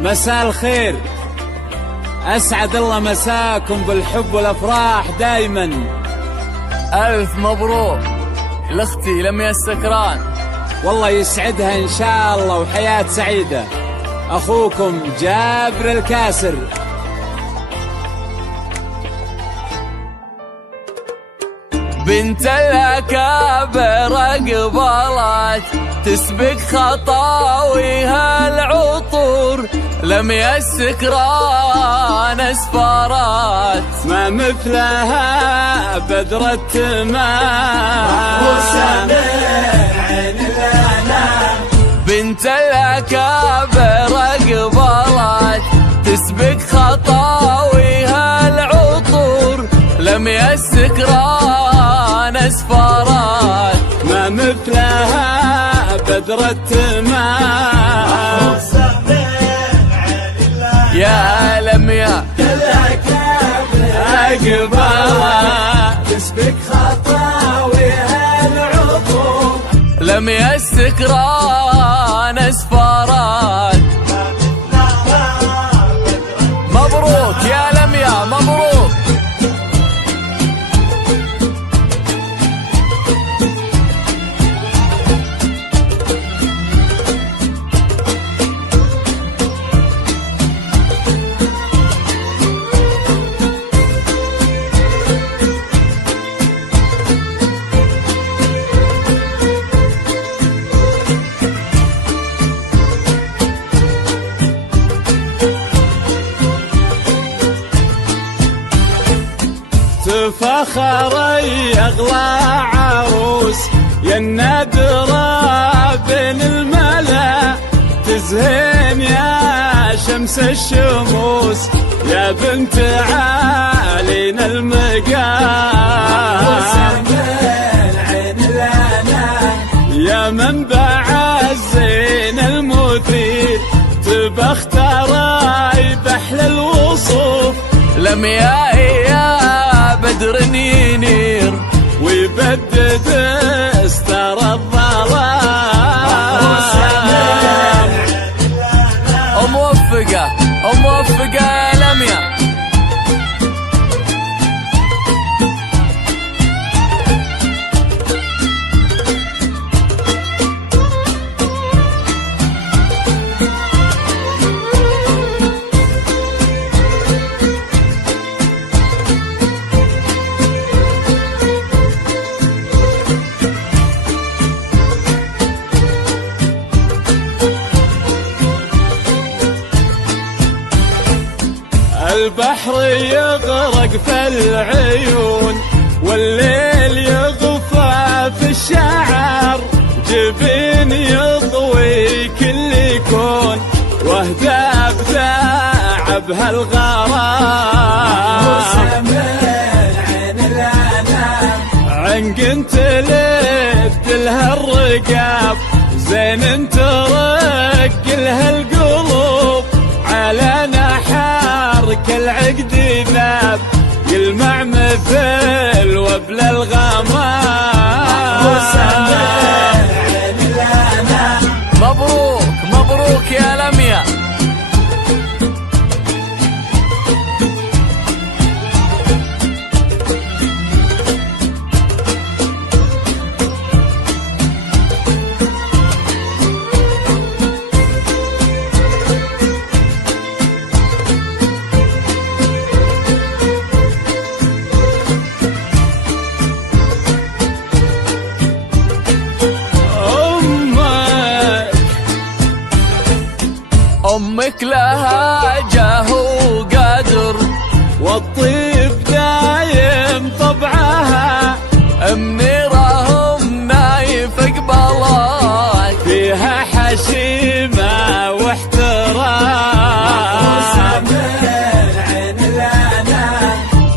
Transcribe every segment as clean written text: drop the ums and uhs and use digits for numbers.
مساء الخير، أسعد الله مساكم بالحب والأفراح دايما. ألف مبروك لأختي لميا السكران، والله يسعدها إن شاء الله وحياة سعيدة. أخوكم جابر الكاسر. بنت الأكابر قبلت تسبق خطاويها العطور، لميا السكران اسفرت ما مثلها بدر التمام. بنت الأكابر قبلت تسبق خطاويها العطور، لميا السكران اسفرت ما مثلها بدر التمام. يا لميا أقبلها تسبق خطاويها العطور، لميا السكران اسفرت. مبروك يا لميا مبروك. تفخري أغلى عروس يا النادرة بين الملا، تزهين يا شمس الشموس يا بنت عالين المقام، يا منبع الزين المثير تبختري بحل الوصوف، لميا بدر ينير ويبدد استر الظلام. موفقة موفقة يا لميا. البحر يغرق في العيون والليل يغفى في الشعر، جبين يضوي كل كون واهدى ابداع بهالغرام، عنق تلد لها الرقاب زين ترق لها القلوب، على نحر كالعقد ذاب يلمع مثل وبل الغمام. مبروك مبروك يا لميا. أمك لها جاه وقدر والطيب دايم طبعها، منيرهم نايف قبلك فيها حشيمة واحترام،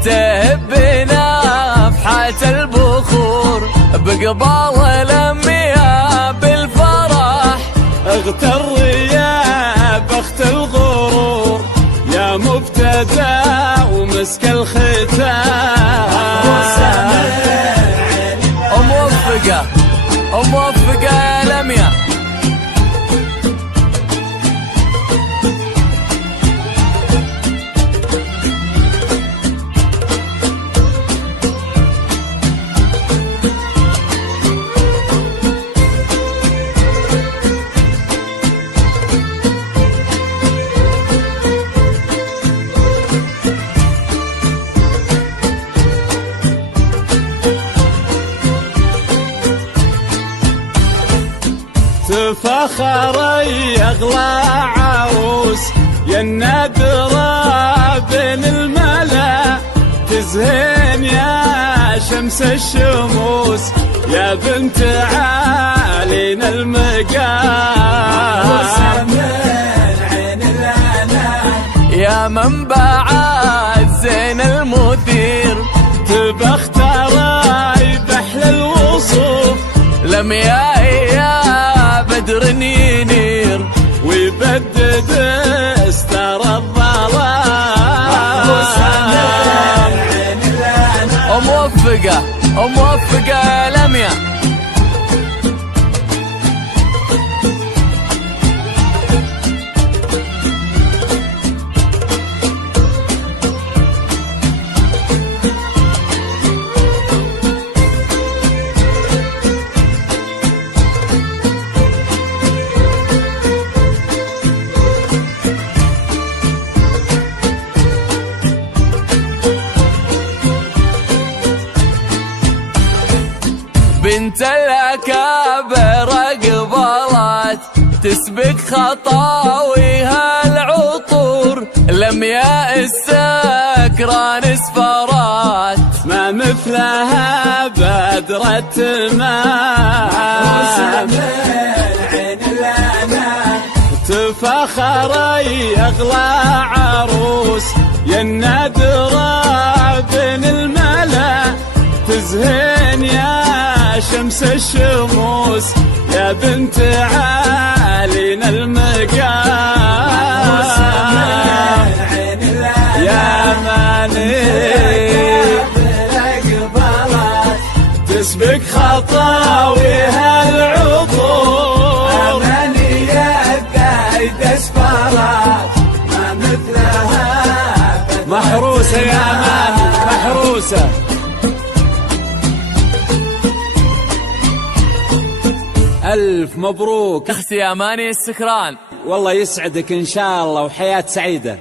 تهب نفحة البخور بقبال لميا بالفرح، اغتر يا بخت الغرور يا مبتدى ومسك الختام. موفقة موفقة يا لميا. تفاخري أغلى عروس يا النادرة بين الملا، تزهين يا شمس الشموس يا بنت عالين المقام، يا منبع الزين المثير، تبى اختاري بحل الوصوف، يا بدر ينير ويبدد استار الظلام. موفقة لميا بنت الأكابر قبلت تسبق خطاويها العطور، يا السكران اسفرات ما مثلها بدرة ماء، تفاخري أغلى عروس يا النادرة بين الملا، تزهين يا شمس الشموس يا بنت عالين المقام، يا ماني تسبق خطاويها العطور، ما مثلها محروسة يا ماني محروسة. ألف مبروك تخسي يا ماني السكران. والله يسعدك إن شاء الله وحياة سعيدة.